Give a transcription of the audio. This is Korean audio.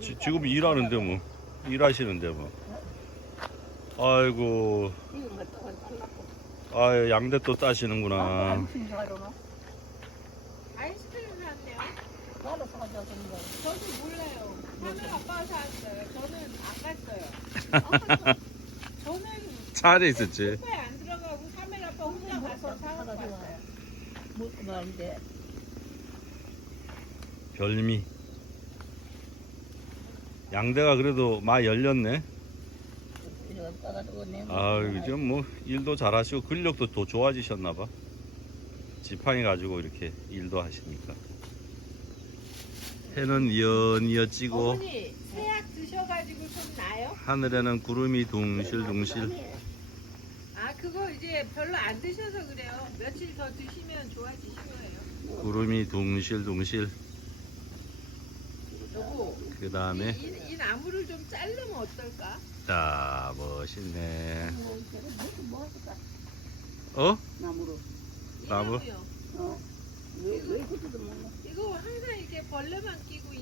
지, 지금 일하는데 뭐 일하시는데 뭐 아이고 이거 뭐 떡을 잘랐고. 아 양대 또 따시는구나 무슨 사료나? 아이스크림 샀네요. 나도 사줘서 이거. 저도 몰라요. 하늘 아빠가 사왔어요. 저는 안 갔어요. 저는 차 안에 있었지 슈퍼에 안 들어가고 카멜 아빠 혼자 가서 사갖고 왔어요. 뭐, 뭐 별미 양대가 그래도 많이 열렸네 내. 아이고 좀뭐 일도 잘하시고 근력도 더 좋아지셨나봐 지팡이 가지고 이렇게 일도 하시니까 해는 이연이어 찌고 어머니 새약 드셔가지고 좀 나요? 하늘에는 구름이 둥실둥실 아 그거 이제 별로 안 드셔서 그래요. 며칠 더 드시면 좋아지실 거예요. 구름이 둥실둥실 여보 그 다음에 이, 이 나무를 좀 자르면 어떨까? 자 멋있네 뭐, 뭐? 어? 나무로. 이 나무? 나무요. 어. 왜, 왜. 이거 항상 이렇게 벌레만 끼고 있어